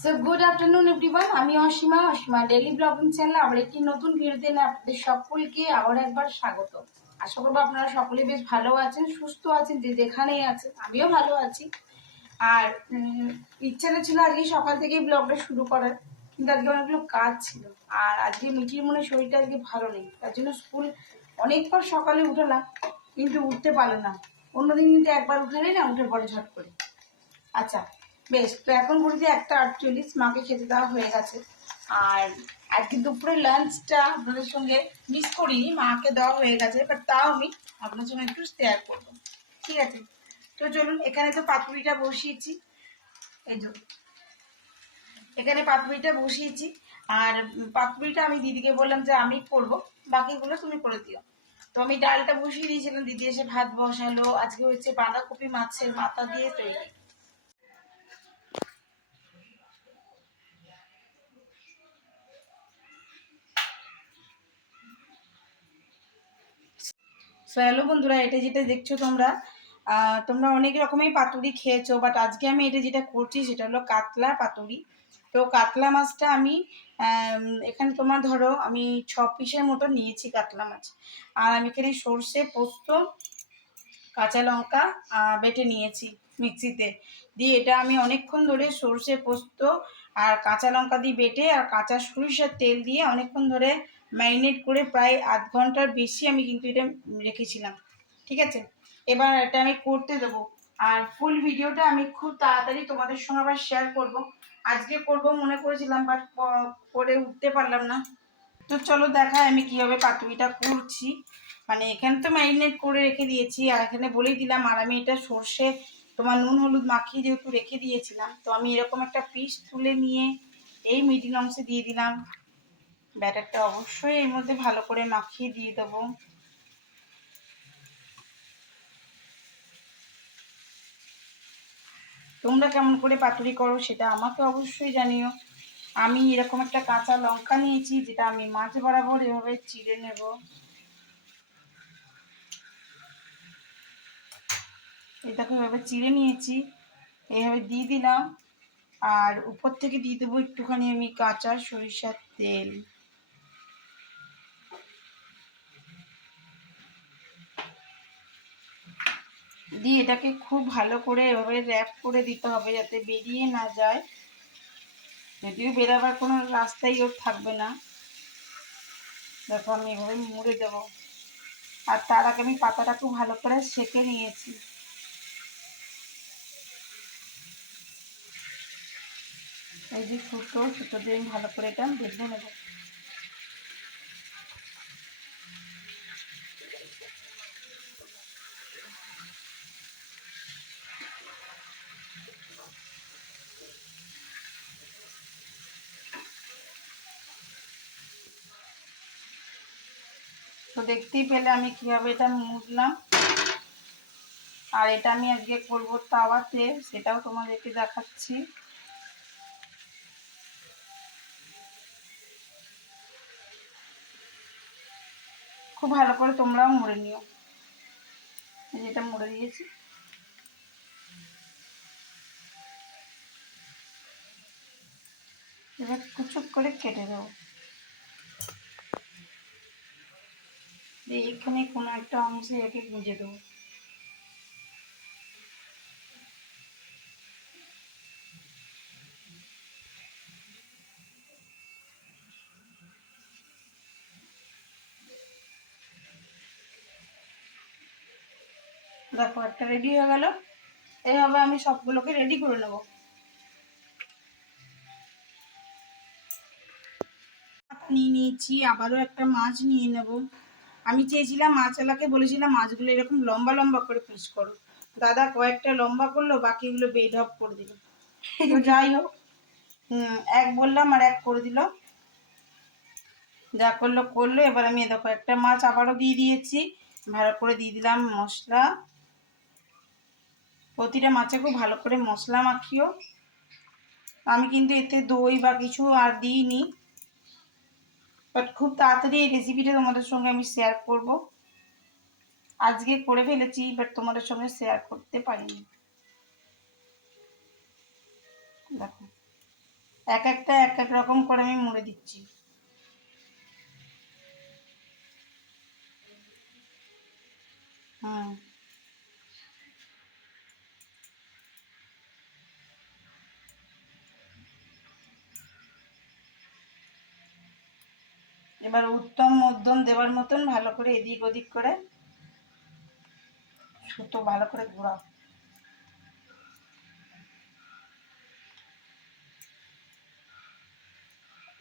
So good afternoon everyone, আমি Asima daily blogging চ্যানেলে আবার একটি নতুন ভিডিওতে আপনাদের সকলকে আবার একবার স্বাগত। আশা করবো আপনারা সকলে বেশ ভালো আছেন, সুস্থ আছেন, যে যেখানেই আছেন। আমিও ভালো আছি। আর ইচ্ছাটা ছিল আজকে সকাল থেকেই ব্লগটা শুরু করার, কিন্তু আজকে অনেকগুলো কাজ ছিল। আর আজকে মিঠির মনে শরীরটা আজকে ভালো নেই, তার জন্য স্কুল অনেকবার সকালে উঠালাম, কিন্তু উঠতে পারলো না। অন্যদিন কিন্তু একবার উঠলেই না উঠে পড়ে ঝট করে। আচ্ছা বেশ, তো এখন বলছি 1:48, মাকে খেতে দেওয়া হয়ে গেছে। আর আজকে দুপুরে লাঞ্চটা আপনাদের সঙ্গে মিস করিনি, মাকে দেওয়া হয়ে গেছে, বাট তাও আমি আপনার সঙ্গে একটু শেয়ার করবো, ঠিক আছে? তো চলুন, এখানে তো পাতুরিটা বসিয়েছি, এই যে এখানে পাতুরিটা বসিয়েছি। আর পাতুরিটা আমি দিদিকে বললাম যে আমি করবো, বাকিগুলো তুমি করে দিও। তো আমি ডালটা বসিয়ে দিয়েছিলাম, দিদি এসে ভাত বসালো। আজকে হচ্ছে বাঁধাকপি মাছের মাথা দিয়ে তৈরি। সো হ্যালো বন্ধুরা, এটা যেটা দেখছো তোমরা, তোমরা অনেক রকমের পাতুরি খেয়েছো, বাট আজকে আমি এটা যেটা করছি সেটা হলো কাতলা পাতুরি। তো কাতলা মাছটা আমি এখানে তোমার ধরো আমি 6 পিসের মতো নিয়েছি কাতলা মাছ। আর আমি এখানে সর্ষে, পোস্ত, কাঁচা লঙ্কা বেটে নিয়েছি মিক্সিতে দিয়ে। এটা আমি অনেকক্ষণ ধরে সর্ষে, পোস্ত আর কাঁচা লঙ্কা দিয়ে বেটে আর কাঁচা সরিষার তেল দিয়ে অনেকক্ষণ ধরে ম্যারিনেট করে প্রায় আধ ঘন্টার বেশি আমি কিন্তু এটা রেখেছিলাম, ঠিক আছে? এবার এটা আমি করতে দেবো। আর ফুল ভিডিওটা আমি খুব তাড়াতাড়ি তোমাদের সঙ্গে আবার শেয়ার করব। আজকে করব মনে করেছিলাম, বাট করে উঠতে পারলাম না। তো চলো দেখায় আমি কিভাবে পাতুরিটা করছি। মানে এখানে তো ম্যারিনেট করে রেখে দিয়েছি, আর এখানে বলেই দিলাম। আর আমি এটা সর্ষে তোমার নুন হলুদ মাখিয়ে যেহেতু রেখে দিয়েছিলাম, তো আমি এরকম একটা পিস তুলে নিয়ে এই মিডিল অংশে দিয়ে দিলাম। ব্যাটারটা অবশ্যই এর মধ্যে ভালো করে মাখিয়ে দিয়ে দেবো। তোমরা কেমন করে পাতুরি করো সেটা আমাকে অবশ্যই জানিও। আমি এরকম একটা কাঁচা লঙ্কা নিয়েছি, যেটা আমি মাছ বরাবর এভাবে চিড়ে নেব। এই দেখো এভাবে চিড়ে নিয়েছি, এইভাবে দিয়ে দিলাম। আর উপর থেকে দিয়ে দেবো একটুখানি আমি কাঁচা সরিষার তেল। দিয়ে এটাকে খুব ভালো করে এভাবে র্যাপ করে দিতে হবে, যাতে বেরিয়ে না যায়। যদিও বেরাবার কোনো রাস্তাই ওর থাকবে না। দেখো আমি এভাবে মুড়ে দেবো। আর তার আগে আমি পাতাটা খুব ভালো করে সেঁকে নিয়েছি। এই যে সুতো দিয়ে আমি ভালো করে এটা বেঁধে নেবো। তো দেখতেই পেলে আমি কিভাবে এটা মুড়লাম। আর এটা আমি আজকে করবো তাওয়াতে, সেটাও তোমাদেরকে দেখাচ্ছি। খুব ভালো করে তোমরাও মুড়ে নিও। যেটা মুড়ে দিয়েছি, এবার কুচুপ করে কেটে দেবো। এখানে কোনো একটা অংশে একে গুঁজে দেবো। দেখো একটা রেডি হয়ে গেল। এইভাবে আমি সবগুলোকে রেডি করে নেব। নিয়ে নিয়েছি, আবারও একটা মাছ নিয়ে নেব। আমি চেয়েছিলাম, মাছওয়ালাকে বলেছিলাম মাছগুলো এরকম লম্বা লম্বা করে পিস করো। দাদা কয়েকটা লম্বা করলো, বাকিগুলো বেঢপ করে দিল। তো যাই হোক, এক বললাম আর এক করে দিল। যা করলো করলো। এবার আমি দেখো একটা মাছ আবারও দিয়ে দিয়েছি, ভালো করে দিয়ে দিলাম মশলা। প্রতিটা মাছে খুব ভালো করে মশলা মাখিও। আমি কিন্তু এতে দই বা কিছু আর দিইনি, বাট খুব তাড়াতাড়ি এই রেসিপিটা তোমাদের সঙ্গে আমি শেয়ার করব। আজকে করে ফেলেছি, বাট তোমাদের সঙ্গে শেয়ার করতে পারিনি। দেখো এক একটা এক এক রকম করে আমি মুড়ে দিচ্ছি। হুম, এবার উত্তম মধ্যম দেওয়ার মতন ভালো করে এদিক ওদিক করে সুতো ভালো করে ঘোরাও।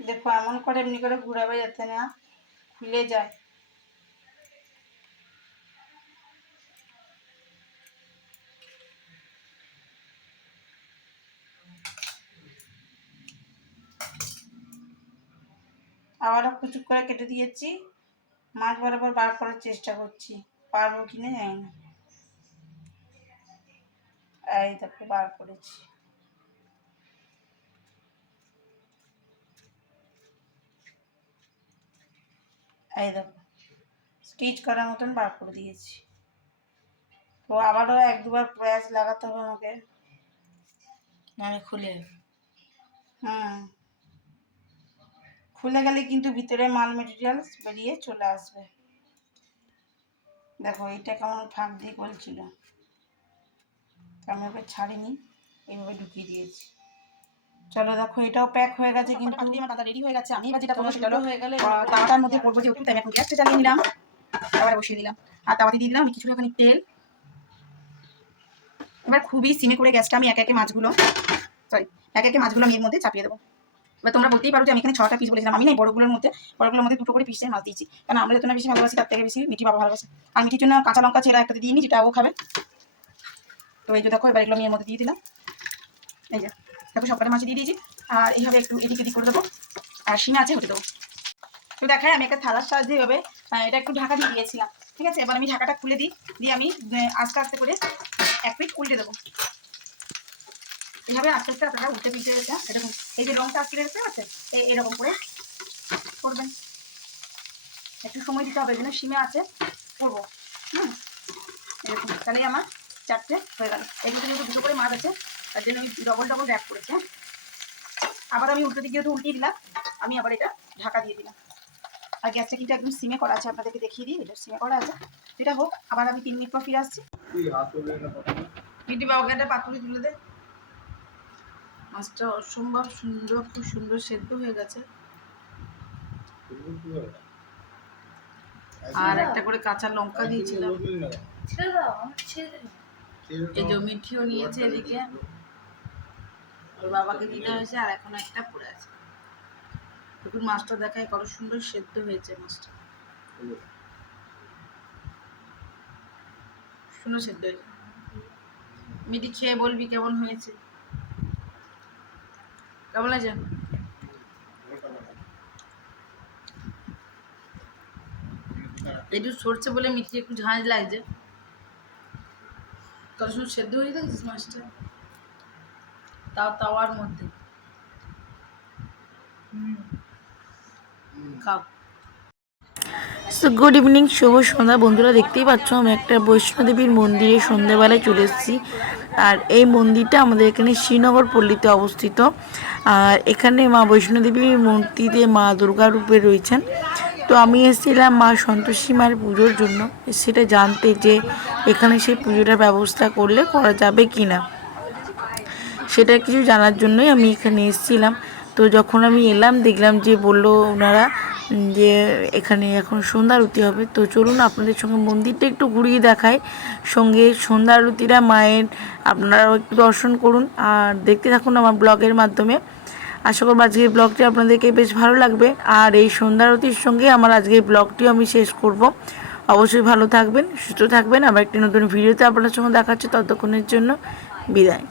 দেখো এমন করে এমনি করে ঘুরাবে যাতে না খুলে যায়। আবারও কুচুক করে কেটে দিয়েছি, মাছ বরাবর বার করার চেষ্টা করছি, পারবো কিনা জানি না। এই দেখো বার করেছি। এই দেখো স্টিচ করার মতন বার করে দিয়েছি। তো আবারও এক দুবার প্রয়াস লাগাতে হবে আমাকে, নাহলে খুলে। হুম, খুলে গেলে কিন্তু ভিতরে মাল মেটেরিয়াল বেরিয়ে চলে আসবে। দেখো এইটা কেমন ফাঁক দিয়ে বলছিল, আমি ওকে ছাড়িনি, এইভাবে ঢুকিয়ে দিয়েছি। চলো দেখো এটাও প্যাক হয়ে গেছে, কিন্তু আমার দাদা রেডি হয়ে গেছে। আমি এবার যেটা করবো সেটা হয়ে গেলে তাওয়াটার মধ্যে করবো, যেহেতু তাই এখন গ্যাসটা চালিয়ে নিলাম, তাওয়াটা বসিয়ে দিলাম আর তাওয়াতে দিয়ে দিলাম কিছুটা খানিক তেল। এবার খুবই সিমে করে গ্যাসটা আমি একে একে মাছগুলো আমি এর মধ্যে চাপিয়ে দেবো। এবার তোমরা বলতেই পারো যে আমি এখানে 6টা পিস বলেছিলাম, আমি না বড়গুলোর মধ্যে 2 করে পিসের মাছ দিয়েছি, কারণ আমরা যত না বেশি ভালোবাসি তার থেকে বেশি মিঠি বাবা ভালোবাসে। আর মিঠির জন্য কাঁচা লঙ্কা ছেঁড়া একটা দিইনি, যেটা ও খাবে। তো এই যে দেখো এবার এগুলো আমি এর মধ্যে দিয়ে দিলাম। এই যে দেখো সবকটা মাছ দিয়ে দিয়েছি, আর এইভাবে একটু এদিক এদিক করে দেবো, আর সিমে আছে হতে দেবো। তো দেখায় আমি একটা থালার সাহায্যে এভাবে এটা একটু ঢাকা দিয়ে দিয়েছিলাম। ঠিক আছে, এবার আমি ঢাকাটা খুলে দিয়ে আমি আস্তে আস্তে করে এক পিঠ উল্টে দেবো। এইভাবে আস্তে আস্তে আপনারা উল্টে পিঠে এরকম, এই যে রংটা আজকে দেখতে পাচ্ছেন, এরকম করে করবেন। একটু সময় দিতে হবে, যেন সিমে আছে করবো। এরকম তাহলে আমার 4টে হয়ে গেল। এই যেহেতু 2 করে মাছ আছে, তার জন্য আমি ডবল র্যাপ করেছি। আবার আমি উল্টো দিকে যেহেতু উল্টিয়ে দিলাম, আমি আবার এটা ঢাকা দিয়ে দিলাম। আর গ্যাসটা কিন্তু একদম সিমে করা আছে, আপনাদেরকে দেখিয়ে দিই, এটা সিমে করা আছে। এটা হোক, আবার আমি 3 মিনিট পর ফিরে আসছি। মিটি বাবাকে একটা পাতুরি তুলে দে। মাছটা অসম্ভব সুন্দর, খুব সুন্দর সেদ্ধ হয়ে গেছে। আর একটা করে কাঁচা লঙ্কা দিয়েছিলাম। এই যে মিঠিও নিয়েছে এদিকে, ওর বাবাকে দিতে হয়েছে, আর এখন একটা পড়ে আছে। দেখুন মাছটা দেখায় কত সুন্দর সেদ্ধ হয়েছে, মাছটা সুন্দর সেদ্ধ হয়েছে। মিটি খেয়ে বলবি কেমন হয়েছে, কেমন আছে। একটু সরছে বলে মিটি একটু ঝাঁঝ লাগছে, কত সুন্দর সেদ্ধ হয়ে গেছে মাছটা, তাও তাওয়ার মধ্যে। খাও। সো গুড ইভিনিং, শুভ সন্ধ্যা বন্ধুরা। দেখতেই পাচ্ছ আমি একটা বৈষ্ণোদেবীর মন্দিরে সন্ধ্যেবেলায় চলে এসেছি। আর এই মন্দিরটা আমাদের এখানে শ্রীনগর পল্লীতে অবস্থিত। আর এখানে মা বৈষ্ণোদেবীর মূর্তিতে মা দুর্গা রূপে রয়েছেন। তো আমি এসেছিলাম মা সন্তোষী মার পুজোর জন্য, সেটা জানতে যে এখানে সেই পুজোটার ব্যবস্থা করলে করা যাবে কি না, সেটা কিছু জানার জন্যই আমি এখানে এসেছিলাম। তো যখন আমি এলাম দেখলাম যে বললো ওনারা যে এখানে এখন সন্ধ্যা আরতি হবে। তো চলুন আপনাদের সঙ্গে মন্দিরটা একটু ঘুরিয়ে দেখায়, সঙ্গে সন্ধ্যা আরতিটা মায়ের আপনারাও একটু দর্শন করুন আর দেখতে থাকুন আমার ব্লগের মাধ্যমে। আশা করব আজকের ব্লগটি আপনাদেরকে বেশ ভালো লাগবে। আর এই সন্ধ্যা আরতির সঙ্গে আমার আজকের ব্লগটিও আমি শেষ করব। অবশ্যই ভালো থাকবেন, সুস্থ থাকবেন। আবার একটি নতুন ভিডিওতে আপনাদের সঙ্গে দেখা হচ্ছে, ততক্ষণের জন্য বিদায়।